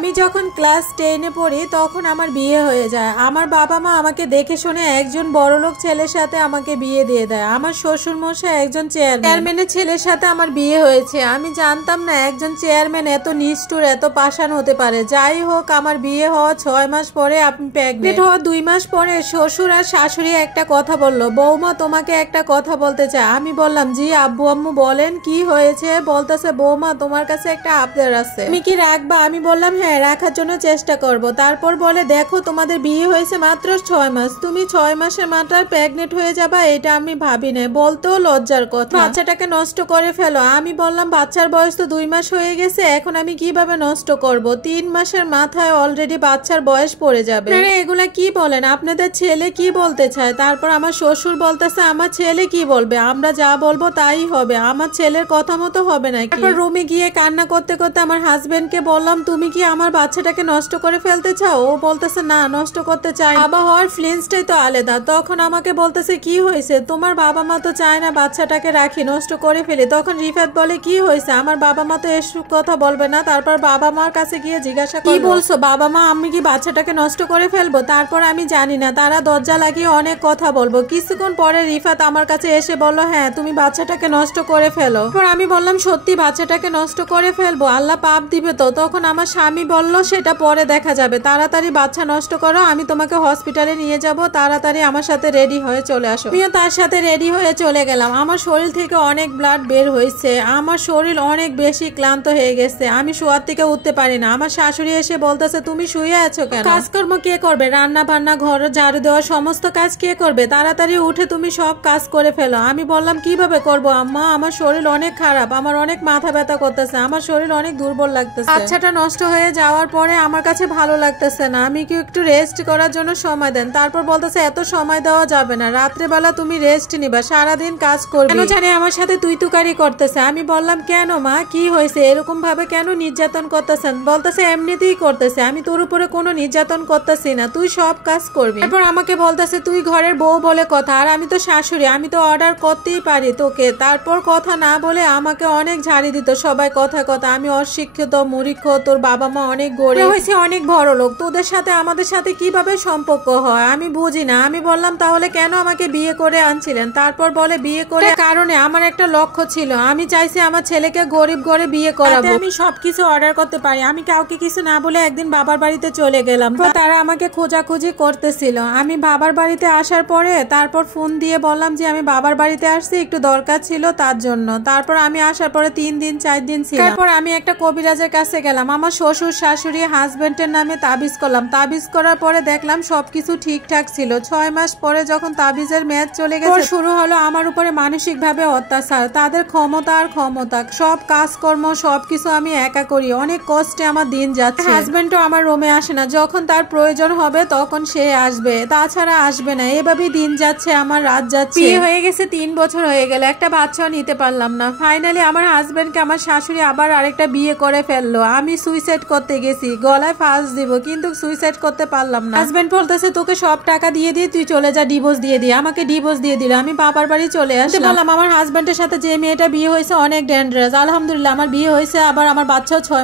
আমি যখন ক্লাস 10-এ পড়ি তখন আমার বিয়ে হয়ে যায়। আমার বাবা মা আমাকে দেখে শুনে একজন বড়লোক ছেলের সাথে আমাকে বিয়ে দিয়ে দেয়। আমার শ্বশুর মশাই একজন চেয়ারম্যানের ছেলের সাথে আমার বিয়ে হয়েছে। আমি জানতাম না একজন চেয়ারম্যান এত নিষ্ঠুর, এত পাষাণ হতে পারে। যাই হোক, আমার বিয়ে হওয়া 6 মাস পরে আমি প্রেগনেন্ট হওয়া 2 মাস পরে শ্বশুর আর শাশুড়ি একটা কথা বললো, বৌমা তোমাকে একটা কথা বলতে চাই। আমি বললাম, জি আব্বু আম্মু বলেন, কি হয়েছে? বলতেছে, বৌমা তোমার কাছে একটা আবদার আছে, তুমি কি রাখবা? আমি বললাম হ্যাঁ, রাখার জন্য চেষ্টা করব। তারপর বলে, দেখো তোমাদের বিয়ে হয়েছে মাত্র 6 মাস, তুমি 6 মাসের মাথায় প্রেগনেন্ট হয়ে যাবা, এটা আমি ভাবি না। বলতেও লজ্জার কথা, বাচ্চাটাকে নষ্ট করে ফেলো। আমি বললাম, বাচ্চার বয়স তো 2 মাস হয়ে গেছে, এখন আমি কিভাবে নষ্ট করব? 3 মাসের মাথায় অলরেডি বাচ্চার বয়স পড়ে যাবে। এগুলা কি বলেন? আপনাদের ছেলে কি বলতে চায়? তারপর আমার শ্বশুর বলতেছে, আমার ছেলে কি বলবে? আমরা যা বলবো তাই হবে, আমার ছেলের কথা মতো হবে না। তারপর রুমে গিয়ে কান্না করতে করতে আমার হাজবেন্ডকে বললাম, তুমি কি আমার বাচ্চাটাকে নষ্ট করে ফেলতে চাও? ও বলতেছে, না, নষ্ট করতে চাই। বাবা হওয়ার ফিলিংসটাই তো আলাদা। তখন আমাকে বলতেছে, কি হয়েছে? তোমার বাবা মা তো চায় না বাচ্চাটাকে রাখি, নষ্ট করে ফেলি। তখন রিফাত বলে, কি হয়েছে? আমার বাবা মা তো এসব কথা বলবে না। তারপর বাবা মার কাছে গিয়ে জিজ্ঞাসা করলো, কি বলছো বাবা মা? আমি কি বাচ্চাটাকে নষ্ট করে ফেলবো? তারপর আমি জানি না, তারা দরজা লাগিয়ে অনেক কথা বলবো। কিছুক্ষণ পরে রিফাত আমার কাছে এসে বললো, হ্যাঁ তুমি বাচ্চাটাকে নষ্ট করে ফেলো। তারপর আমি বললাম, সত্যি বাচ্চাটাকে নষ্ট করে ফেলবো? আল্লাহ পাপ দিবে তো। তখন আমার স্বামী বলল, সেটা পরে দেখা যাবে, তাড়াতাড়ি বাচ্চা নষ্ট করো, আমি তোমাকে হসপিটালে নিয়ে যাব, তাড়াতাড়ি আমার সাথে রেডি হয়ে চলে আসো। আমিও তার সাথে রেডি হয়ে চলে গেলাম। আমার শরীর থেকে অনেক ব্লাড বের হয়েছে, আমার শরীর অনেক বেশি ক্লান্ত হয়ে গেছে, আমি শোয়ার থেকে উঠতে পারি না। আমার শাশুড়ি এসে বলতেছে, তুমি শুয়ে আছো কেন? কাজকর্ম কে করবে? রান্না বান্না, ঘর ঝাড়ু দেওয়া, সমস্ত কাজ কে করবে? তাড়াতাড়ি উঠে তুমি সব কাজ করে ফেলো। আমি বললাম, কিভাবে করবো আম্মা? আমার শরীর অনেক খারাপ, আমার অনেক মাথা ব্যথা করতেছে, আমার শরীর অনেক দুর্বল লাগতেছে, বাচ্চাটা নষ্ট হয়ে যাওয়ার পরে আমার কাছে ভালো লাগতেছে না, আমি কি একটু রেস্ট করার জন্য সময় দেন? তারপর বলতেছে, এত সময় দেওয়া যাবে না, রাত্রেবেলা তুমি রেস্ট নিবা, সারাদিন কাজ করবে। কেন জানি আমার সাথে তুই তুকারি করতেছে। আমি বললাম, কেন মা, কি হয়েছে? এরকম ভাবে কেন নির্যাতন করতেছেন? বলতেছে, এমনিতেই করতেছে, আমি তোর উপরে কোনো নির্যাতন করতেছি না, তুই সব কাজ করবি। তারপর আমাকে বলতেছে, তুই ঘরের বউ বলে কথা, আর আমি তো শাশুড়ি, আমি তো অর্ডার করতেই পারি তোকে। তারপর কথা না বলে আমাকে অনেক ঝাড়ি দিত সবাই কথা কথা, আমি অশিক্ষিত, মূর্খ, তোর বাবা মা অনেক গরিব হয়েছে, অনেক বড় লোক, তোদের সাথে আমাদের সাথে কিভাবে সম্পর্ক হয় আমি বুঝি না। আমি বললাম, তাহলে কেন আমাকে বিয়ে করে আনছিলেন? তারপর বলে, বিয়ে করে কারণে আমার একটা লক্ষ্য ছিল, আমি চাইছি আমার ছেলেকে গরিব ঘরে বিয়ে করাবো, আমি সবকিছু অর্ডার করতে পারি। আমি কাউকে কিছু না বলে একদিন বাবার বাড়িতে চলে গেলাম, তারা আমাকে খোঁজাখুঁজি করতেছিল। আমি বাবার বাড়িতে আসার পরে তারপর ফোন দিয়ে বললাম যে আমি বাবার বাড়িতে আসছি, একটু দরকার ছিল তার জন্য। তারপর আমি আসার পরে 3 দিন 4 দিন ছিল। তারপর আমি একটা কবিরাজের কাছে গেলাম, আমার শ্বশুর শাশুড়ি হাজবেন্ডের নামে তাবিজ করলাম। তাবিজ করার পরে দেখলাম সবকিছু ঠিকঠাক ছিল। 6 মাস পরে যখন তাবিজের মেয়াদ চলে গেছে, শুরু হলো আমার উপরে মানসিক ভাবে অত্যাচার। তাদের ক্ষমতা আর ক্ষমতা, সব কাজকর্ম সবকিছু আমি একা করি, অনেক কষ্টে আমার দিন যাচ্ছে। হাজবেন্ডও আমার রুমে আসে না, যখন তার প্রয়োজন হবে তখন সে আসবে, তাছাড়া আসবে না। এভাবেই দিন যাচ্ছে, আমার রাত যাচ্ছে। বিয়ে হয়ে গেছে 3 বছর হয়ে গেল, একটা বাচ্চাও নিতে পারলাম না। ফাইনালি আমার হাজবেন্ডকে আমার শাশুড়ি আবার আরেকটা বিয়ে করে ফেললো। আমি সুইসাইড করতে গেছি, গলায় ফাঁস দিব, কিন্তু সুইসাইড করতে পারলাম না। হাজবেন্ড বলতেছে, তোকে সব টাকা দিয়ে দিয়ে তুই চলে যা, ডিভোর্স দিয়ে দিয়ে। আমাকে ডিভোর্স দিয়ে দিল, আমি বাবার বাড়ি চলে আসলাম। বললাম, আমার হাজবেন্ডের সাথে যে মেয়েটা বিয়ে হয়েছে অনেক ডেঞ্জারাস। আলহামদুলিল্লাহ আমার বিয়ে হয়েছে, আবার আমার বাচ্চাও 6